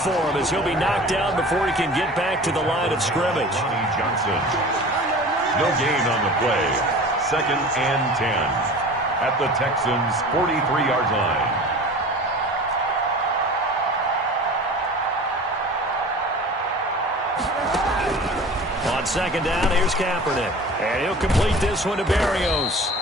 for him as he'll be knocked down before he can get back to the line of scrimmage. Johnson. No gain on the play. 2nd and 10 at the Texans' 43-yard line. On 2nd down, here's Kaepernick. And he'll complete this one to Berrios.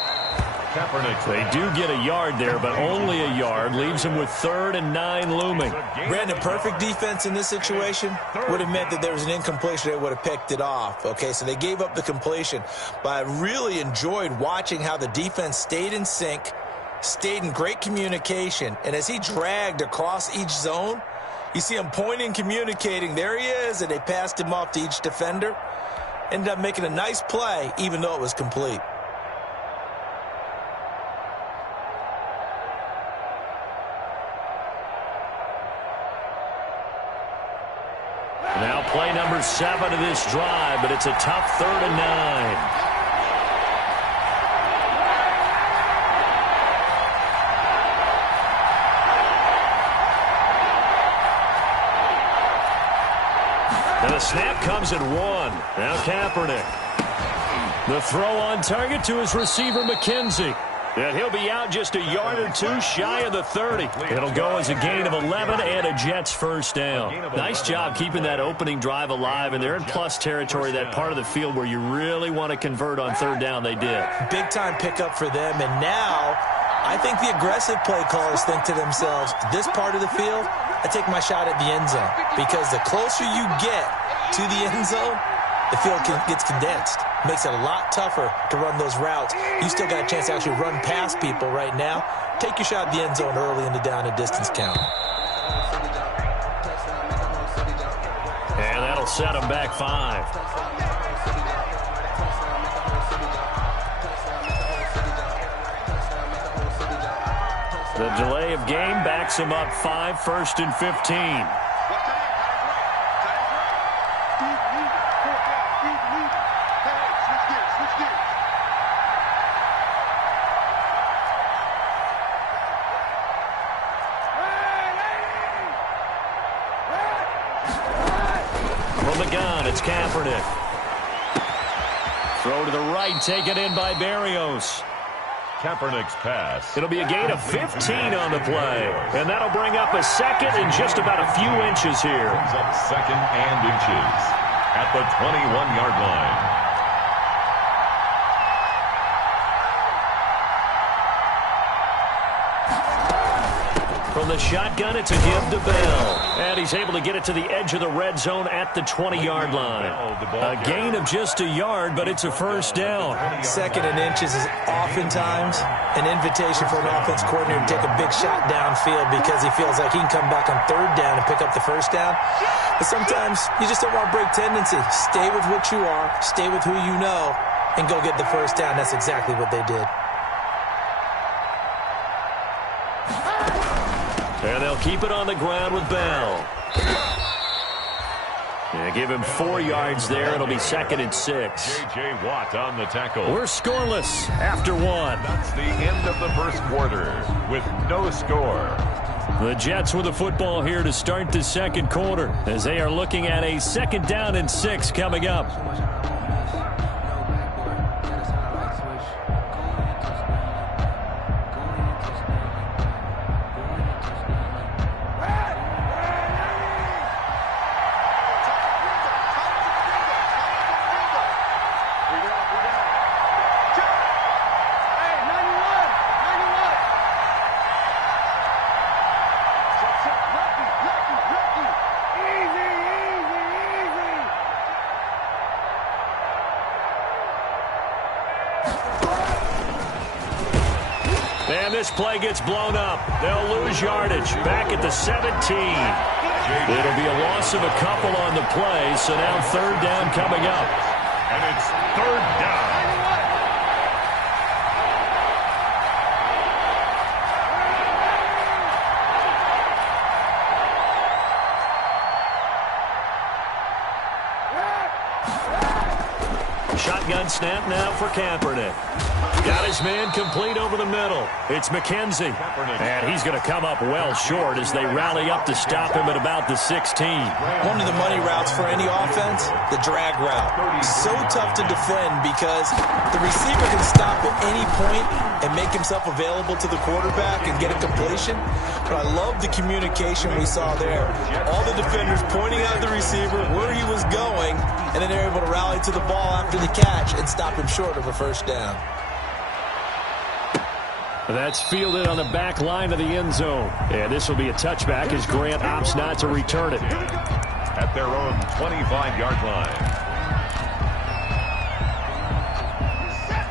They do get a yard there, but only a yard. Leaves him with 3rd and 9 looming. Brandon, perfect defense in this situation would have meant that there was an incompletion. They would have picked it off. Okay, so they gave up the completion. But I really enjoyed watching how the defense stayed in sync, stayed in great communication. And as he dragged across each zone, you see him pointing, communicating. There he is, and they passed him off to each defender. Ended up making a nice play, even though it was complete. Now play number 7 of this drive, but it's a tough 3rd and 9. And the snap comes at 1. Now Kaepernick. The throw on target to his receiver, McKenzie. And he'll be out just a yard or 2 shy of the 30. It'll go as a gain of 11 and a Jets first down. Nice job keeping that opening drive alive, and they're in plus territory, that part of the field where you really want to convert on 3rd down. They did. Big-time pickup for them, and now I think the aggressive play callers think to themselves, this part of the field, I take my shot at the end zone, because the closer you get to the end zone, the field gets condensed. Makes it a lot tougher to run those routes. You still got a chance to actually run past people right now. Take your shot at the end zone early in the down and distance count. And that'll set them back 5. The delay of game backs them up 5, 1st and 15. From the gun, it's Kaepernick. Throw to the right, taken in by Berrios. Kaepernick's pass. It'll be a gain of 15 on the play. And that'll bring up a 2nd and just about a few inches here. Brings up 2nd and inches at the 21-yard line. From the shotgun, it's a give to Bell. And he's able to get it to the edge of the red zone at the 20-yard line. A gain of just a yard, but it's a first down. 2nd and inches is oftentimes an invitation for an offense coordinator to take a big shot downfield because he feels like he can come back on 3rd down and pick up the first down. But sometimes you just don't want to break tendency. Stay with what you are, stay with who you know, and go get the first down. That's exactly what they did. And they'll keep it on the ground with Bell. Yeah, give him 4 yards there. It'll be 2nd and 6. J.J. Watt on the tackle. We're scoreless after 1. That's the end of the first quarter with no score. The Jets with the football here to start the 2nd quarter as they are looking at a 2nd down and 6 coming up. And this play gets blown up. They'll lose yardage. Back at the 17. It'll be a loss of a couple on the play, so now 3rd down coming up. And it's 3rd down. Shotgun snap now for Kaepernick. Got his man complete over the middle. It's McKenzie. And he's going to come up well short as they rally up to stop him at about the 16. One of the money routes for any offense, the drag route. So tough to defend because the receiver can stop at any point and make himself available to the quarterback and get a completion. But I love the communication we saw there. All the defenders pointing out the receiver where he was going, and then they're able to rally to the ball after the catch and stop him short of a first down. That's fielded on the back line of the end zone. And this will be a touchback as Grant opts not to return it. At their own 25-yard line.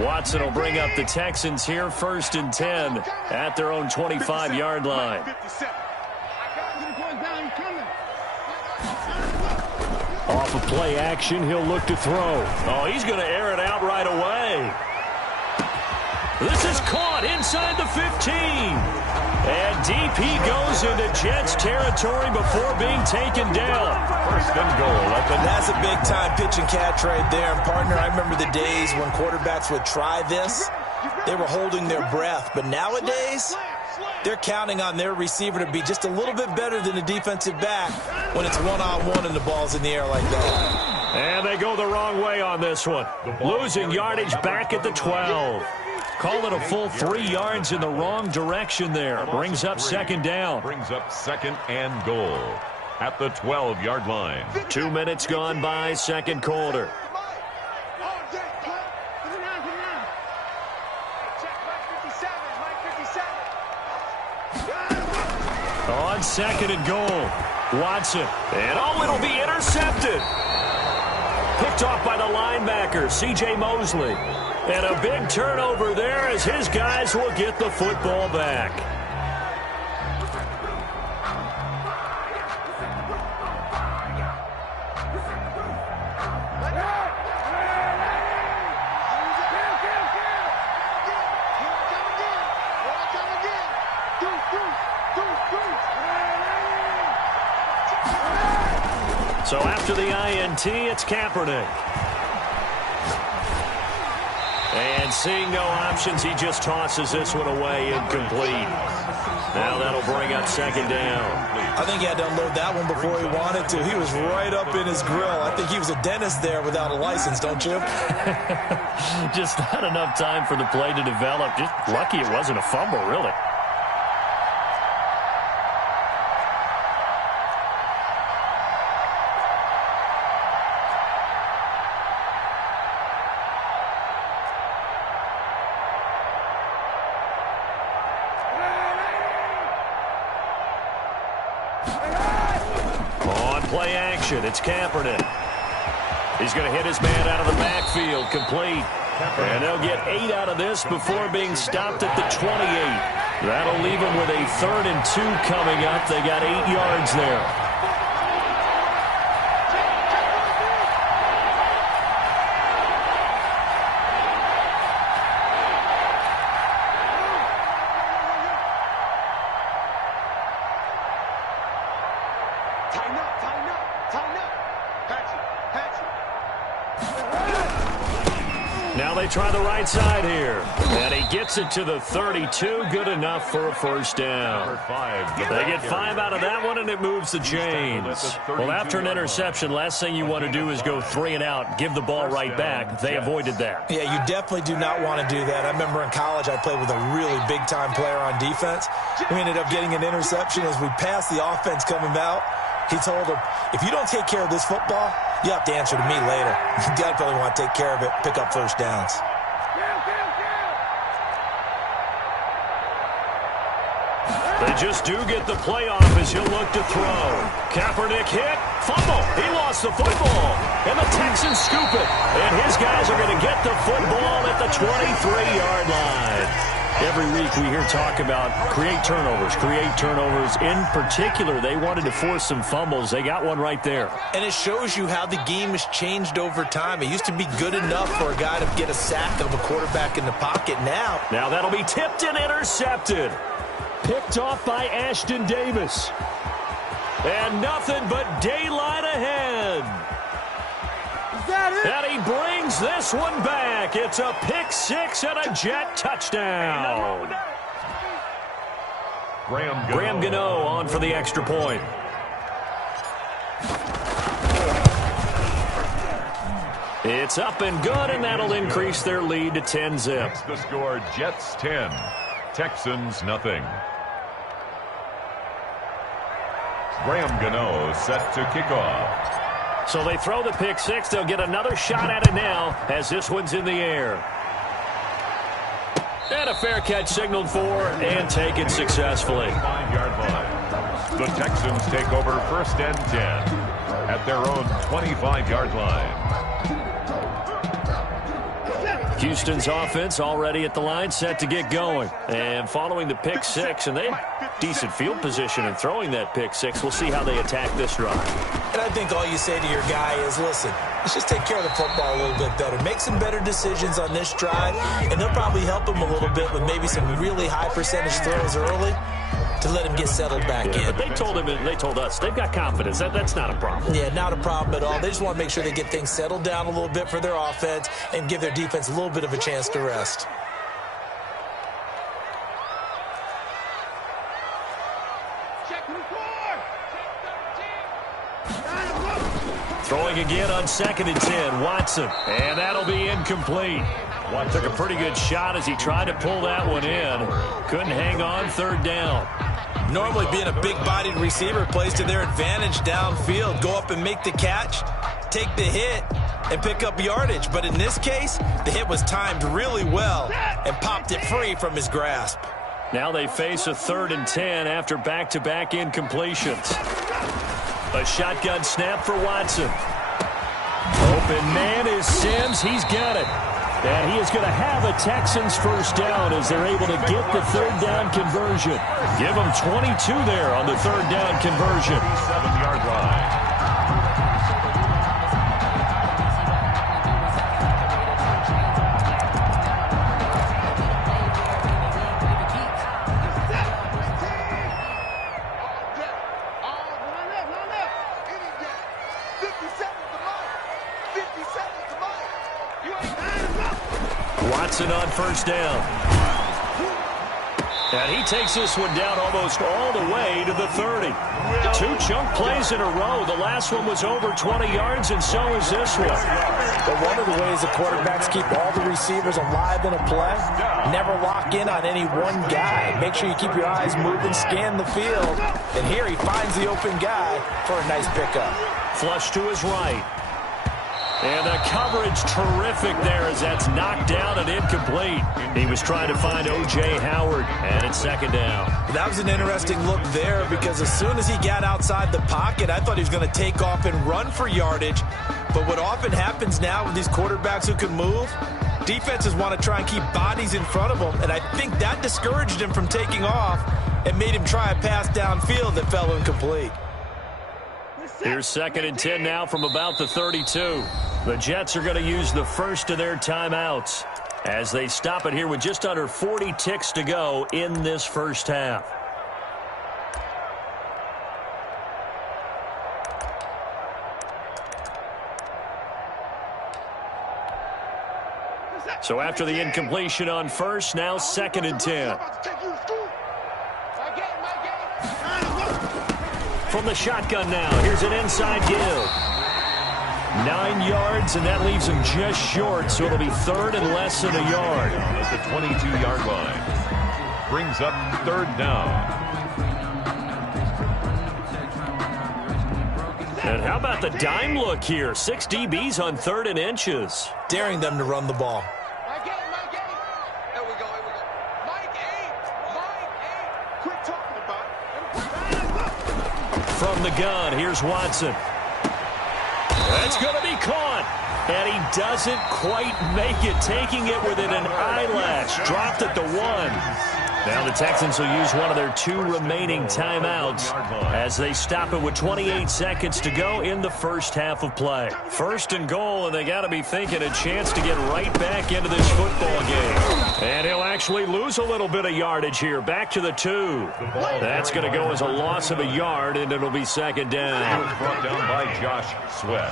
Watson will bring up the Texans here 1st and 10 at their own 25-yard line. Off of play action, he'll look to throw. Oh, he's going to air it out right away. This is caught inside the 15. And deep he goes into Jets territory before being taken down. 1st and goal. That's a big-time pitch and catch right there. And, partner, I remember the days when quarterbacks would try this. They were holding their breath. But nowadays, they're counting on their receiver to be just a little bit better than the defensive back when it's one-on-one and the ball's in the air like that. And they go the wrong way on this one. Losing yardage back at the 12. Call it a full 3 yards in the wrong direction there. Brings up 2nd down. Brings up 2nd and goal at the 12-yard line. 2 minutes gone by, 2nd quarter. On 2nd and goal, Watson. And oh, it'll be intercepted. Picked off by the linebacker, C.J. Mosley. And a big turnover there as his guys will get the football back. So after the INT, it's Kaepernick. And seeing no options, he just tosses this one away incomplete. Now that'll bring up 2nd down. I think he had to unload that one before he wanted to. He was right up in his grill. I think he was a dentist there without a license, don't you? Just not enough time for the play to develop. Just lucky it wasn't a fumble, really. Play action. It's Kaepernick. He's going to hit his man out of the backfield. Complete. And they'll get 8 out of this before being stopped at the 28. That'll leave them with a 3rd and 2 coming up. They got 8 yards there. Now they try the right side here. And he gets it to the 32. Good enough for a first down. They get 5 out of that one, and it moves the chains. Well, after an interception, last thing you want to do is go 3 and out, give the ball right back. They avoided that. Yeah, you definitely do not want to do that. I remember in college I played with a really big-time player on defense. We ended up getting an interception as we passed the offense coming out. He told him, if you don't take care of this football, you have to answer to me later. You definitely want to take care of it, pick up first downs. They just do get the playoff as he'll look to throw. Kaepernick hit, fumble. He lost the football. And the Texans scoop it. And his guys are going to get the football at the 23-yard line. Every week we hear talk about create turnovers. In particular, they wanted to force some fumbles. They got one right there. And it shows you how the game has changed over time. It used to be good enough for a guy to get a sack of a quarterback in the pocket. Now that'll be tipped and intercepted. Picked off by Ashton Davis. And nothing but daylight ahead. Is that it? And he brings brings this one back. It's a pick six and a Jet touchdown. Graham Gano on for the extra point. It's up and good, and that'll increase their lead to 10-zip. That's the score, Jets 10, Texans nothing. Graham Gano set to kick off. So they throw the pick six. They'll get another shot at it now as this one's in the air. And a fair catch signaled for and taken successfully. 5-yard line. The Texans take over 1st and 10 at their own 25-yard line. Houston's offense already at the line, set to get going. And following the pick six, and they have decent field position in throwing that pick six. We'll see how they attack this drive. And I think all you say to your guy is, listen, let's just take care of the football a little bit better. Make some better decisions on this drive, and they'll probably help him a little bit with maybe some really high percentage throws early to let him get settled back in. But they told him, and they told us, they've got confidence. That's not a problem. Yeah, not a problem at all. They just want to make sure they get things settled down a little bit for their offense and give their defense a little bit of a chance to rest. Throwing again on 2nd and 10, Watson. And that'll be incomplete. Took a pretty good shot as he tried to pull that one in. Couldn't hang on 3rd down. Normally being a big-bodied receiver plays to their advantage downfield. Go up and make the catch, take the hit, and pick up yardage. But in this case, the hit was timed really well and popped it free from his grasp. Now they face a 3rd and 10 after back-to-back incompletions. A shotgun snap for Watson. Open man is Sims. He's got it. And he is going to have a Texans first down as they're able to get the 3rd down conversion. Give them 22 there on the 3rd down conversion. 7-yard line. Watson on first down. And he takes this one down almost all the way to the 30. 2 chunk plays in a row. The last one was over 20 yards, and so is this one. But one of the ways the quarterbacks keep all the receivers alive in a play, never lock in on any one guy. Make sure you keep your eyes moving, scan the field. And here he finds the open guy for a nice pickup. Flush to his right. And the coverage terrific there as that's knocked down and incomplete. He was trying to find O.J. Howard, and it's 2nd down. That was an interesting look there because as soon as he got outside the pocket, I thought he was going to take off and run for yardage. But what often happens now with these quarterbacks who can move, defenses want to try and keep bodies in front of them, and I think that discouraged him from taking off and made him try a pass downfield that fell incomplete. Here's 2nd and 10 now from about the 32. The Jets are going to use the first of their timeouts as they stop it here with just under 40 ticks to go in this first half. So after the incompletion on first, now 2nd and 10. From the shotgun now, here's an inside give. 9 yards, and that leaves him just short, so it'll be 3rd and less than a yard. At the 22-yard line. Brings up 3rd down. And how about the dime look here? 6 DBs on 3rd and inches. Daring them to run the ball. From the gun, here's Watson. That's going to be caught. And he doesn't quite make it, taking it within an eyelash. Dropped at the 1. Now the Texans will use one of their 2 remaining timeouts as they stop it with 28 seconds to go in the first half of play. 1st and goal, and they got to be thinking a chance to get right back into this football game. And he'll actually lose a little bit of yardage here. Back to the 2. That's going to go as a loss of a yard, and it'll be 2nd down. It was brought down by Josh Sweat.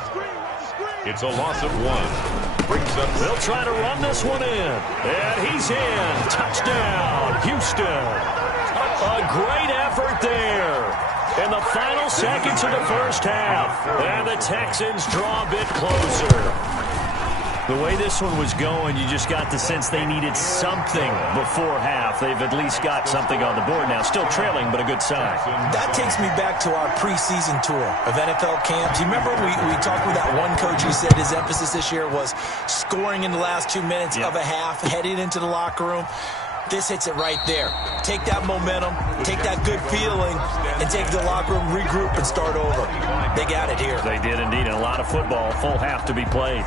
It's a loss of 1. Brings up. They'll try to run this one in. And he's in. Touchdown, Houston. A great effort there. In the final seconds of the first half. And the Texans draw a bit closer. The way this one was going, you just got the sense they needed something before half. They've at least got something on the board now. Still trailing, but a good sign. That takes me back to our preseason tour of NFL camps. You remember we talked with that one coach who said his emphasis this year was scoring in the last 2 minutes of a half, heading into the locker room. This hits it right there. Take that momentum, take that good feeling, and take the locker room, regroup, and start over. They got it here. They did indeed. And a lot of football, full half to be played.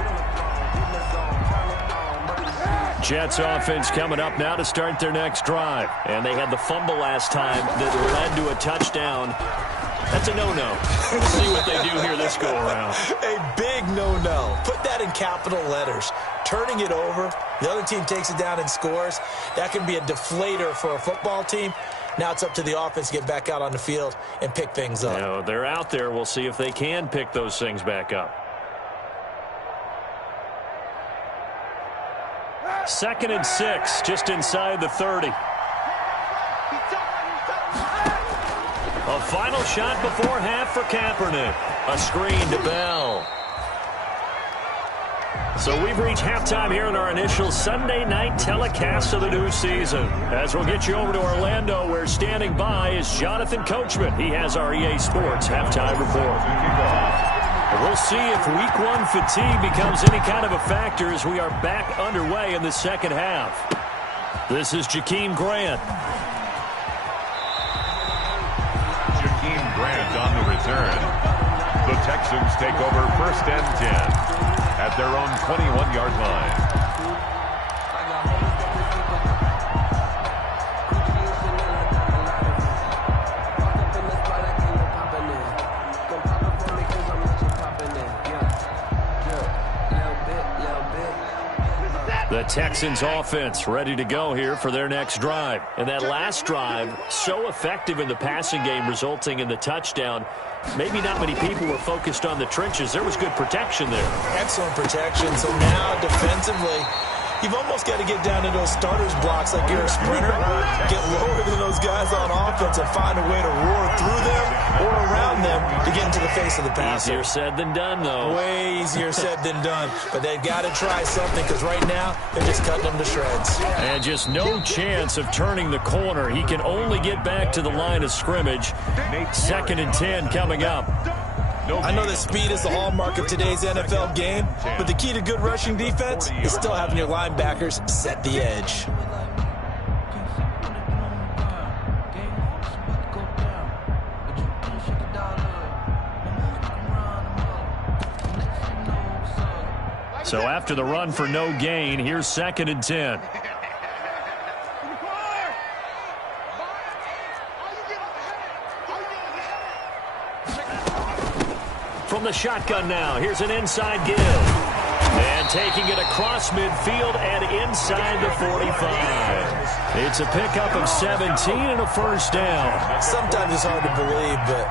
Jets offense coming up now to start their next drive. And they had the fumble last time that led to a touchdown. That's a no-no. We'll see what they do here this go-around. A big no-no. Put that in capital letters. Turning it over, the other team takes it down and scores. That can be a deflator for a football team. Now it's up to the offense to get back out on the field and pick things up. You know, they're out there. We'll see if they can pick those things back up. 2nd and 6, just inside the 30. A final shot before half for Kaepernick. A screen to Bell. So we've reached halftime here in our initial Sunday night telecast of the new season. As we'll get you over to Orlando, where standing by is Jonathan Coachman. He has our EA Sports halftime report. We'll see if week 1 fatigue becomes any kind of a factor as we are back underway in the second half. This is Jakeem Grant. Jakeem Grant on the return. The Texans take over 1st and 10 at their own 21-yard line. The Texans offense ready to go here for their next drive. And that last drive, so effective in the passing game, resulting in the touchdown. Maybe not many people were focused on the trenches. There was good protection there. Excellent protection. So now defensively, you've almost got to get down to those starters blocks like you're a sprinter. Get lower than those guys on offense and find a way to roar through them or around them to get into the face of the passer. Easier said than done, though. Way easier said than done. But they've got to try something because right now they're just cutting them to shreds. And just no chance of turning the corner. He can only get back to the line of scrimmage. 2nd and 10 coming up. I know that speed is the hallmark of today's NFL game, but the key to good rushing defense is still having your linebackers set the edge. So after the run for no gain, here's 2nd and 10. From the shotgun now, here's an inside give. And taking it across midfield and inside the 45. It's a pickup of 17 and a first down. Sometimes it's hard to believe, but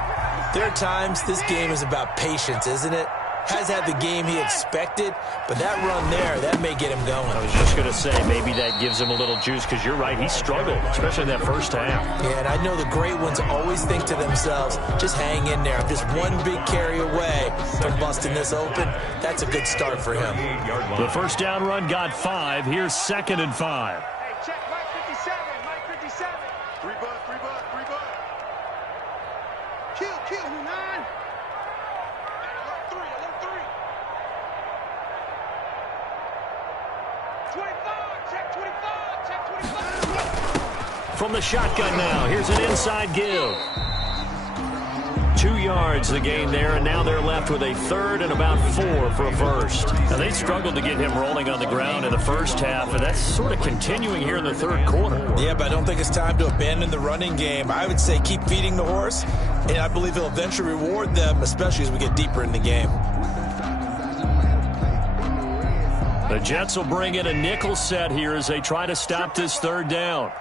there are times this game is about patience, isn't it? Has had the game he expected, but that run there, that may get him going. I was just going to say, maybe that gives him a little juice, because you're right, he struggled, especially in that first half. Yeah, and I know the great ones always think to themselves, just hang in there. I'm just one big carry away from busting this open. That's a good start for him. The first down run got 5. Here's 2nd and 5. Hey, check Mike 57, Mike 57. 3 butt. Kill, who 9? Alert 3. 25, check 25. From the shotgun now, here's an inside give. 2 yards the gain there, and now they're left with a 3rd and about 4 for a first. Now, they struggled to get him rolling on the ground in the first half, and that's sort of continuing here in the third quarter. Yeah, but I don't think it's time to abandon the running game. I would say keep feeding the horse, and I believe he'll eventually reward them, especially as we get deeper in the game. The Jets will bring in a nickel set here as they try to stop this 3rd down.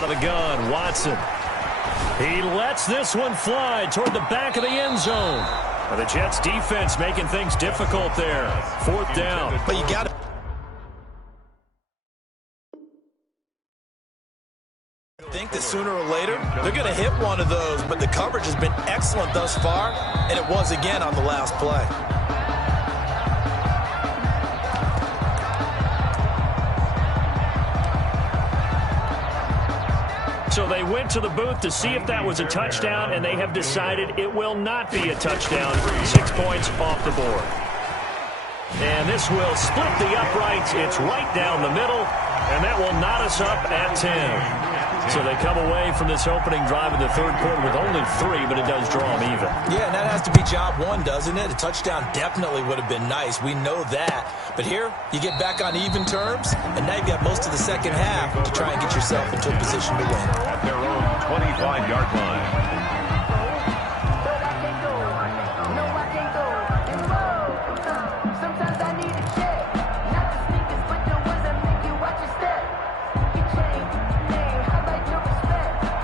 Out of the gun, Watson. He lets this one fly toward the back of the end zone. The Jets defense making things difficult there. 4th down. But you got to think that sooner or later they're going to hit one of those, but the coverage has been excellent thus far, and it was again on the last play. So they went to the booth to see if that was a touchdown, and they have decided it will not be a touchdown. 6 points off the board. And this will split the uprights. It's right down the middle, and that will knot us up at 10. So they come away from this opening drive in the 3rd quarter with only 3, but it does draw them even. Yeah, and that has to be job one, doesn't it? A touchdown definitely would have been nice. We know that. But here, you get back on even terms, and now you've got most of the second half to try and get yourself into a position to win. At their own 25-yard line.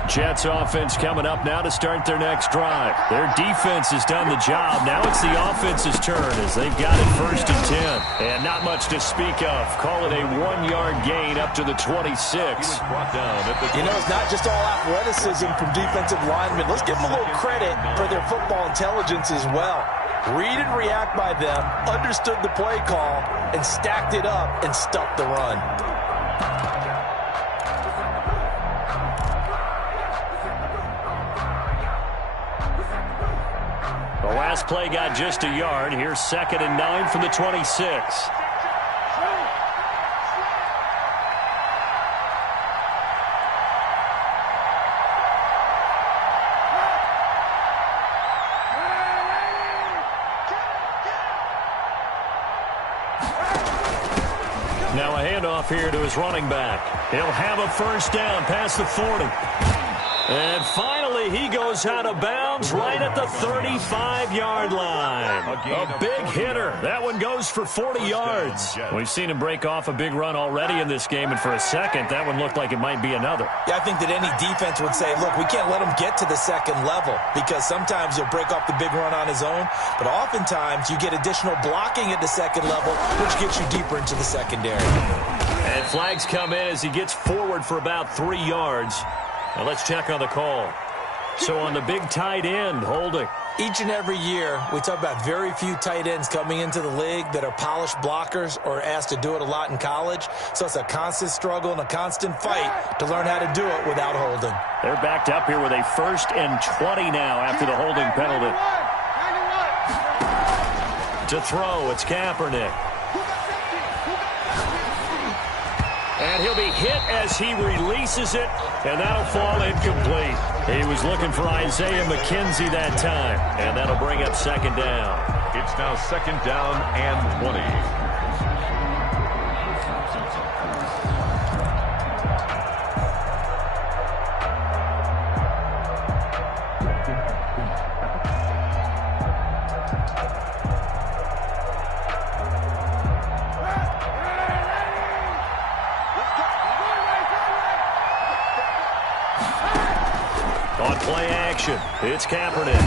Jets offense coming up now to start their next drive. Their defense has done the job. Now it's the offense's turn as they've got it 1st and 10. And not much to speak of. Call it a 1-yard gain up to the 26. You know, it's not just all athleticism from defensive linemen. Let's give them a little credit for their football intelligence as well. Read and react by them, understood the play call, and stacked it up and stuffed the run. The last play got just a yard. Here's 2nd and 9 from the 26. Now a handoff here to his running back. He'll have a 1st down past the 40. And finally, he goes out of bounds right at the 35-yard line. A big hitter. That one goes for 40 yards. We've seen him break off a big run already in this game, and for a second, that one looked like it might be another. Yeah, I think that any defense would say, look, we can't let him get to the second level because sometimes he'll break off the big run on his own, but oftentimes you get additional blocking at the second level, which gets you deeper into the secondary. And flags come in as he gets forward for about 3 yards. Now let's check on the call. So on the big tight end, holding. Each and every year, we talk about very few tight ends coming into the league that are polished blockers or asked to do it a lot in college. So it's a constant struggle and a constant fight to learn how to do it without holding. They're backed up here with a 1st and 20 now after the holding penalty. To throw, it's Kaepernick. And he'll be hit as he releases it, and that'll fall incomplete. He was looking for Isaiah McKenzie that time, and that'll bring up 2nd down. It's now 2nd down and 20. On play action, it's Kaepernick.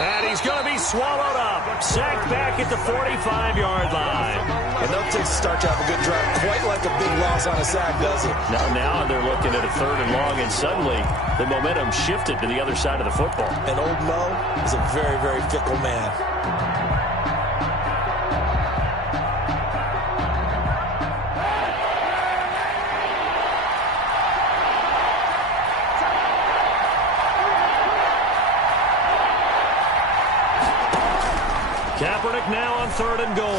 And he's going to be swallowed up. Sacked back at the 45-yard line. And they'll take start to have a good drive. Quite like a big loss on a sack, does it? Now they're looking at a 3rd and long, and suddenly the momentum shifted to the other side of the football. And old Mo is a very, very fickle man. Kaepernick now on 3rd and goal.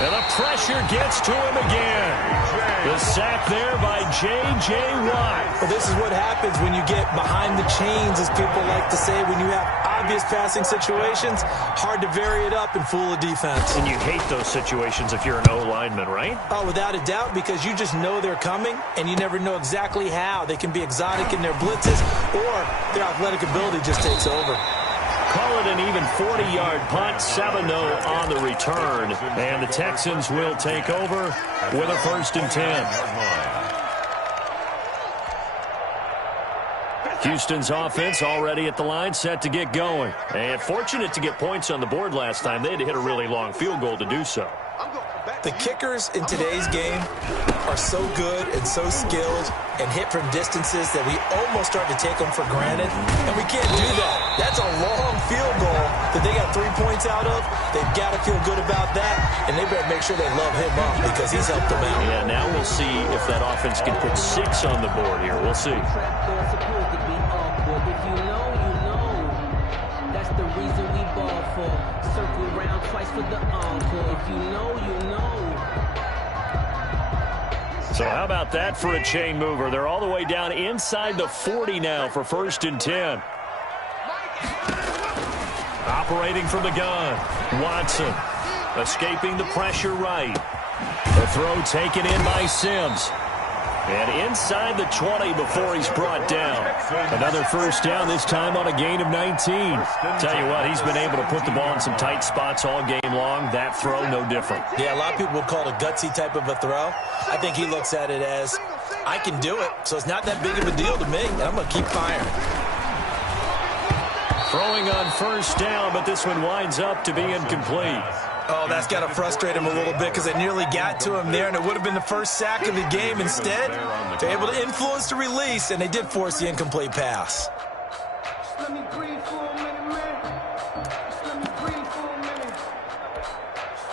And the pressure gets to him again. The sack there by J.J. Watt. Well, this is what happens when you get behind the chains, as people like to say, when you have obvious passing situations. Hard to vary it up and fool a defense. And you hate those situations if you're an O-lineman, right? Oh, without a doubt, because you just know they're coming, and you never know exactly how. They can be exotic in their blitzes, or their athletic ability just takes over. Call it an even 40-yard punt, 7-0 on the return. And the Texans will take over with a 1st and 10. Houston's offense already at the line, set to get going. And fortunate to get points on the board last time. They had to hit a really long field goal to do so. The kickers in today's game are so good and so skilled and hit from distances that we almost start to take them for granted, and we can't do that. That's a long field goal that they got 3 points out of. They've got to feel good about that, and they better make sure they love him up because he's helped them out. Yeah, now we'll see if that offense can put 6 on the board here. We'll see. Circle around twice for the encore. If you know, you know. So how about that for a chain mover? They're all the way down inside the 40 now for 1st and 10. Operating from the gun. Watson escaping the pressure right. The throw taken in by Sims. And inside the 20 before he's brought down. Another first down, this time on a gain of 19. Tell you what, he's been able to put the ball in some tight spots all game long. That throw, no different. Yeah, a lot of people would call it a gutsy type of a throw. I think he looks at it as, I can do it, so it's not that big of a deal to me, and I'm going to keep firing. Throwing on first down, but this one winds up to be incomplete. Oh, that's got to frustrate him a little bit because they nearly got to him there, and it would have been the first sack of the game. Instead, they're able to influence the release, and they did force the incomplete pass. Let me breathe for a minute, man. Let me breathe for a minute.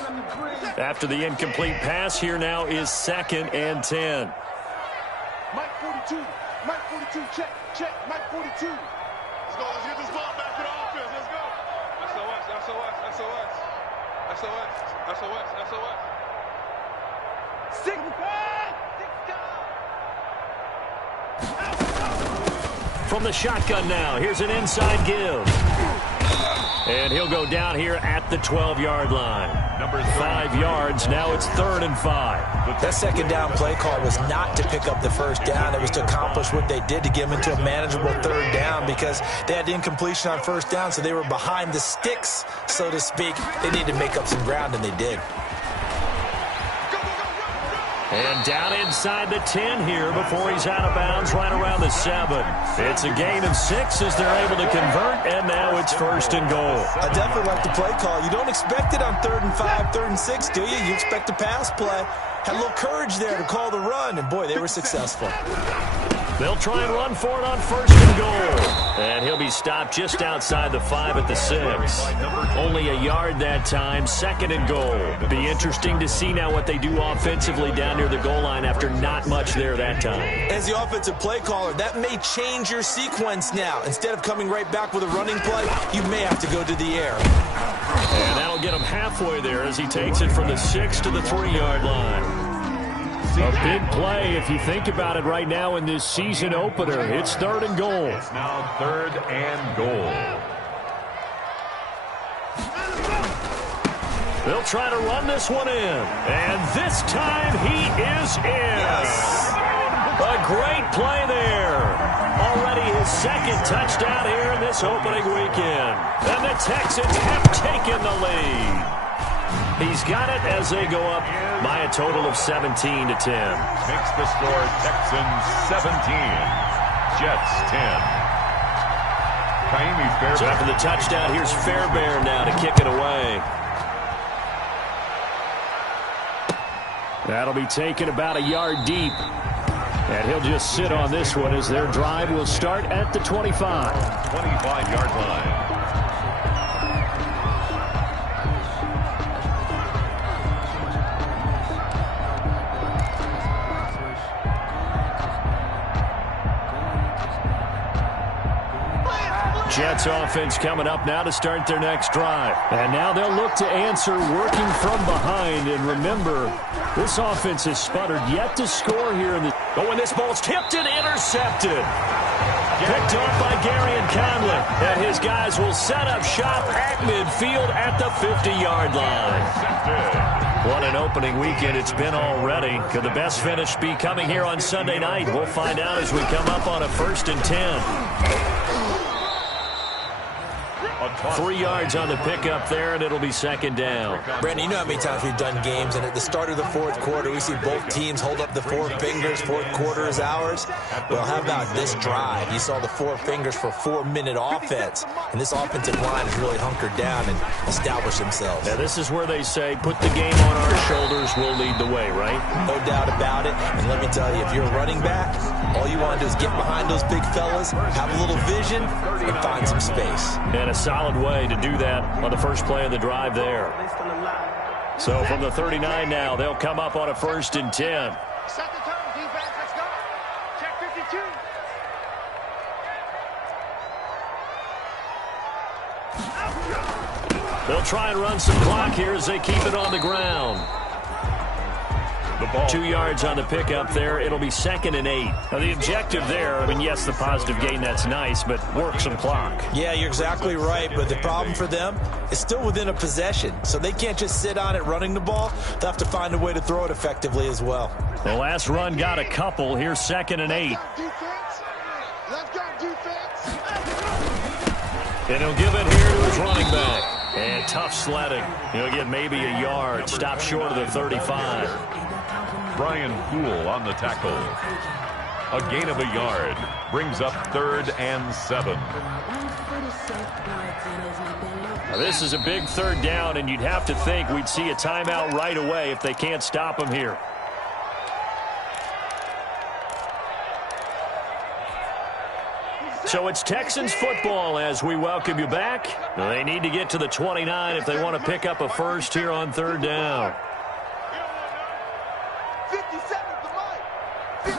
Let me breathe. After the incomplete pass, here now is 2nd and 10. Mike 42. Mike 42. Check. Check. Mike 42. Let's go. Let's get this ball back to the offense. Let's go. SOS. SOS. SOS. SOS, SOS, SOS. From the shotgun now, here's an inside give. And he'll go down here at the 12-yard line. Number 5 yards, now it's 3rd and 5. That second down play call was not to pick up the first down. It was to accomplish what they did to get them into a manageable 3rd down because they had the incompletion on first down, so they were behind the sticks, so to speak. They needed to make up some ground, and they did. And down inside the 10 here before he's out of bounds right around the 7. It's a gain of 6 as they're able to convert, and now it's 1st and goal. I definitely like the play call. You don't expect it on 3rd and 5, 3rd and 6, do you? You expect a pass play. Had a little courage there to call the run, and boy, they were successful. They'll try and run for it on 1st and goal. And he'll be stopped just outside the 5 at the 6. Only a yard that time, 2nd and goal. Be interesting to see now what they do offensively down near the goal line after not much there that time. As the offensive play caller, that may change your sequence now. Instead of coming right back with a running play, you may have to go to the air. And that'll get him halfway there as he takes it from the 6 to the 3-yard line. A big play if you think about it right now in this season opener. It's 3rd and goal. It's now 3rd and goal. They'll try to run this one in. And this time he is in. Yes. A great play there. Already his 2nd touchdown here in this opening weekend. And the Texans have taken the lead. He's got it as they go up by a total of 17-10. Makes the score Texans 17, Jets 10. Kaimi Fairbairn. So after the touchdown, here's Fairbairn now to kick it away. That'll be taken about a yard deep. And he'll just sit on this one as their drive will start at the 25. 25-yard line. Jets offense coming up now to start their next drive. And now they'll look to answer working from behind. And remember, this offense has sputtered yet to score here in the... Oh, and this ball's tipped and intercepted. Picked off by Gary and Conley. And his guys will set up shop at midfield at the 50-yard line. What an opening weekend it's been already. Could the best finish be coming here on Sunday night? We'll find out as we come up on a 1st and 10. 3 yards on the pickup there, and it'll be second down. Brandon, you know how many times we've done games, and at the start of the fourth quarter, we see both teams hold up the 4 fingers, fourth quarter is ours. Well, how about this drive? You saw the 4 fingers for 4-minute offense, and this offensive line has really hunkered down and established themselves. Now, this is where they say, put the game on our shoulders, we'll lead the way, right? No doubt about it, and let me tell you, if you're a running back, all you want to do is get behind those big fellas, have a little vision, and find some space. And a solid way to do that on the first play of the drive there. So from the 39 now, they'll come up on a 1st and 10. Set the tone, defense, let's go. Check 52. They'll try and run some clock here as they keep it on the ground. The ball. 2 yards on the pickup there. It'll be 2nd and 8. Now, the objective there, I mean, yes, the positive gain, that's nice, but work some clock. Yeah, you're exactly right, but the problem for them is still within a possession, so they can't just sit on it running the ball. They'll have to find a way to throw it effectively as well. The last run got a couple. Here's 2nd and 8. Let's go, defense. And he'll give it here to his running back. And tough sledding. He'll get maybe a yard. Stop short of the 35. Brian Poole on the tackle. A gain of a yard. Brings up 3rd and 7. Now, this is a big 3rd down, and you'd have to think we'd see a timeout right away if they can't stop him here. So it's Texans football as we welcome you back. They need to get to the 29 if they want to pick up a first here on 3rd down. 57's the mic.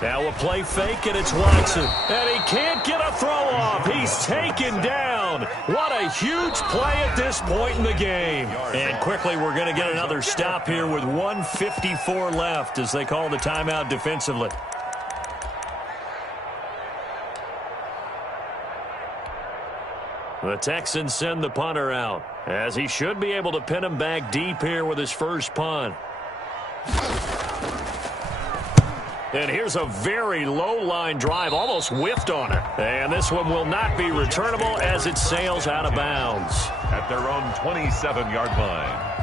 Now a play fake, and it's Watson. And he can't get a throw off. He's taken down. What a huge play at this point in the game. And quickly, we're going to get another stop here with 1:54 left as they call the timeout defensively. The Texans send the punter out, as he should be able to pin him back deep here with his first punt. And here's a very low-line drive, almost whiffed on it. And this one will not be returnable as it sails out of bounds. At their own 27-yard line.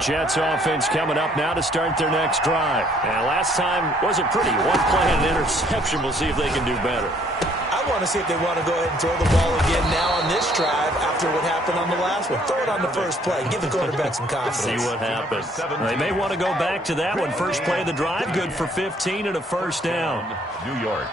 Jets offense coming up now to start their next drive. And last time wasn't pretty. 1 play and an interception. We'll see if they can do better. I want to see if they want to go ahead and throw the ball again now on this drive after what happened on the last one. Throw it on the first play. Give the quarterback some confidence. See what happens. They may want to go back to that one. First play of the drive, good for 15 and a first down. New York.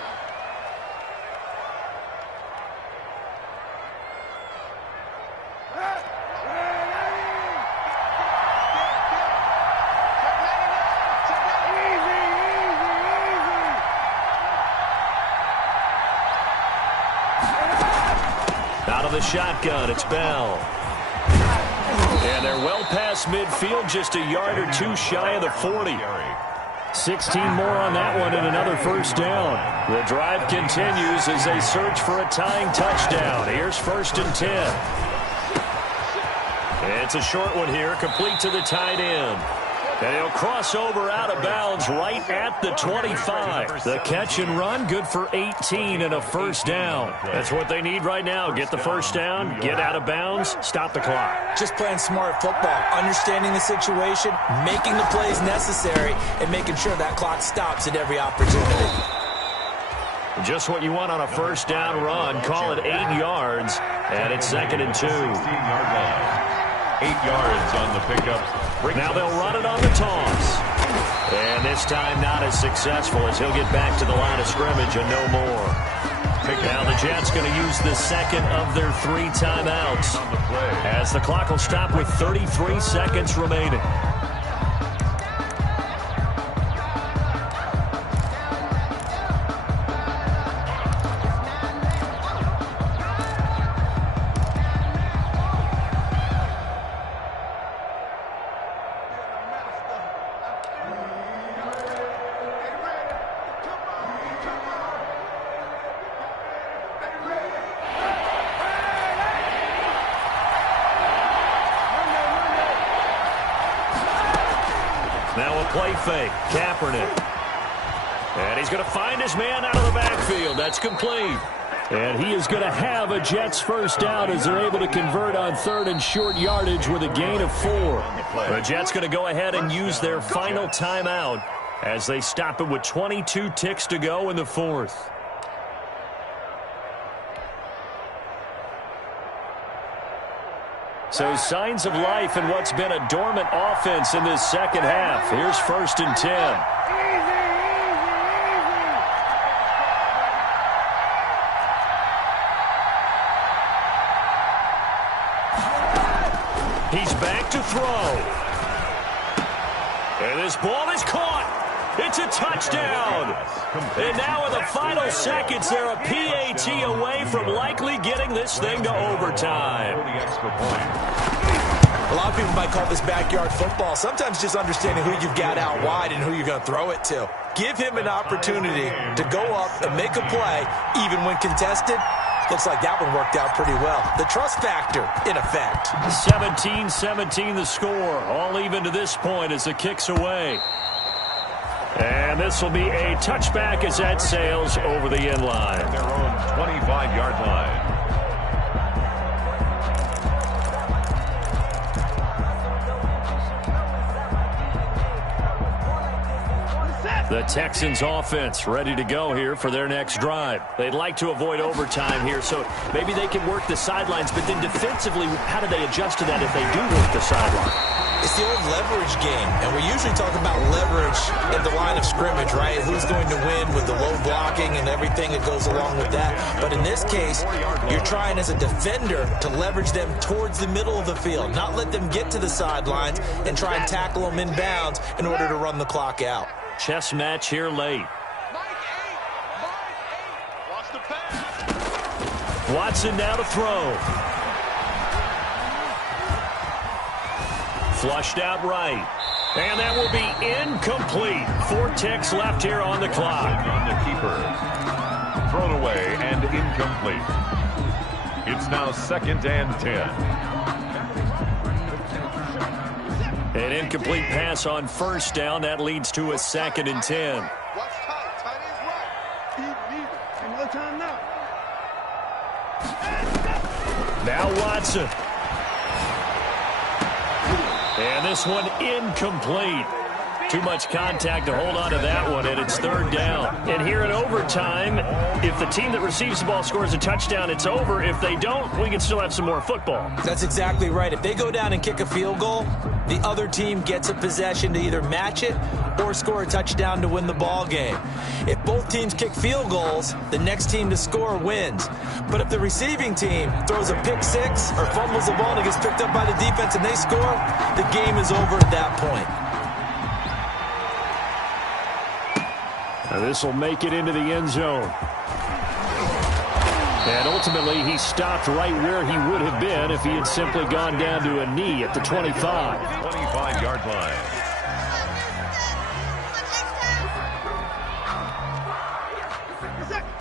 The shotgun, it's Bell. And they're well past midfield, just a yard or 2 shy of the 40. 16 more on that one and another first down. The drive continues as they search for a tying touchdown. Here's 1st and 10. It's a short one here, complete to the tight end. And he'll cross over out of bounds right at the 25. The catch and run, good for 18 and a first down. That's what they need right now. Get the first down, get out of bounds, stop the clock. Just playing smart football, understanding the situation, making the plays necessary, and making sure that clock stops at every opportunity. Just what you want on a first down run. Call it 8 yards, and it's 2nd and 2. 16-yard line. 8 yards on the pickup. Now they'll run it on the toss. And this time not as successful as he'll get back to the line of scrimmage and no more. Now the Jets going to use the second of their 3 timeouts as the clock will stop with 33 seconds remaining. Now a play fake. Kaepernick. And he's going to find his man out of the backfield. That's complete. And he is going to have a Jets first down as they're able to convert on third and short yardage with a gain of 4. The Jets going to go ahead and use their final timeout as they stop it with 22 ticks to go in the fourth. So signs of life in what's been a dormant offense in this second half. Here's 1st and 10. He's back to throw. And this ball is caught. It's a touchdown. And now in the final seconds, they're a PAT away from likely getting this thing to overtime. A lot of people might call this backyard football. Sometimes just understanding who you've got out wide and who you're going to throw it to. Give him an opportunity to go up and make a play, even when contested. Looks like that one worked out pretty well. The trust factor, in effect. 17-17 the score. All even to this point as the kick's away. And this will be a touchback as that sails over the end line. Their own 25-yard line. The Texans offense ready to go here for their next drive. They'd like to avoid overtime here, so maybe they can work the sidelines, but then defensively, how do they adjust to that if they do work the sideline? It's the old leverage game, and we usually talk about leverage at the line of scrimmage, right? Who's going to win with the low blocking and everything that goes along with that. But in this case, you're trying as a defender to leverage them towards the middle of the field, not let them get to the sidelines and try and tackle them inbounds in order to run the clock out. Chess match here late. Watson now to throw. Flushed out right. And that will be incomplete. 4 ticks left here on the clock. On the keeper. Thrown away and incomplete. It's now 2nd and 10. An incomplete pass on first down. That leads to a 2nd and 10. Watch tight. Tight is right. Even. And no time now. Now Watson. And this one incomplete. Too much contact to hold on to that one, and it's 3rd down. And here in overtime, if the team that receives the ball scores a touchdown, it's over. If they don't, we can still have some more football. That's exactly right. If they go down and kick a field goal, the other team gets a possession to either match it or score a touchdown to win the ball game. If both teams kick field goals, the next team to score wins. But if the receiving team throws a pick six or fumbles the ball and it gets picked up by the defense and they score, the game is over at that point. Now this will make it into the end zone. And ultimately, he stopped right where he would have been if he had simply gone down to a knee at the 25. 25-yard line.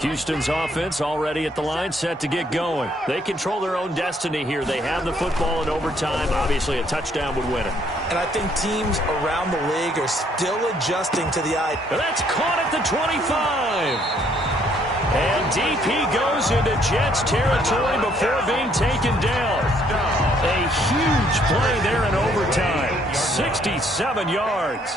Houston's offense already at the line, set to get going. They control their own destiny here. They have the football in overtime. Obviously, a touchdown would win it. And I think teams around the league are still adjusting to the idea. That's caught at the 25. And DP goes into Jets territory before being taken down. A huge play there in overtime. 67 yards.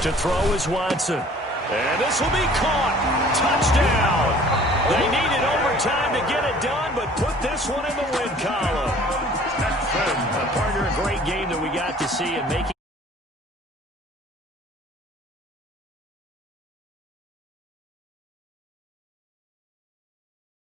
To throw is Watson. And this will be caught. Touchdown. They needed overtime to get it done, but put this one in the win column. A partner, a great game that we got to see and making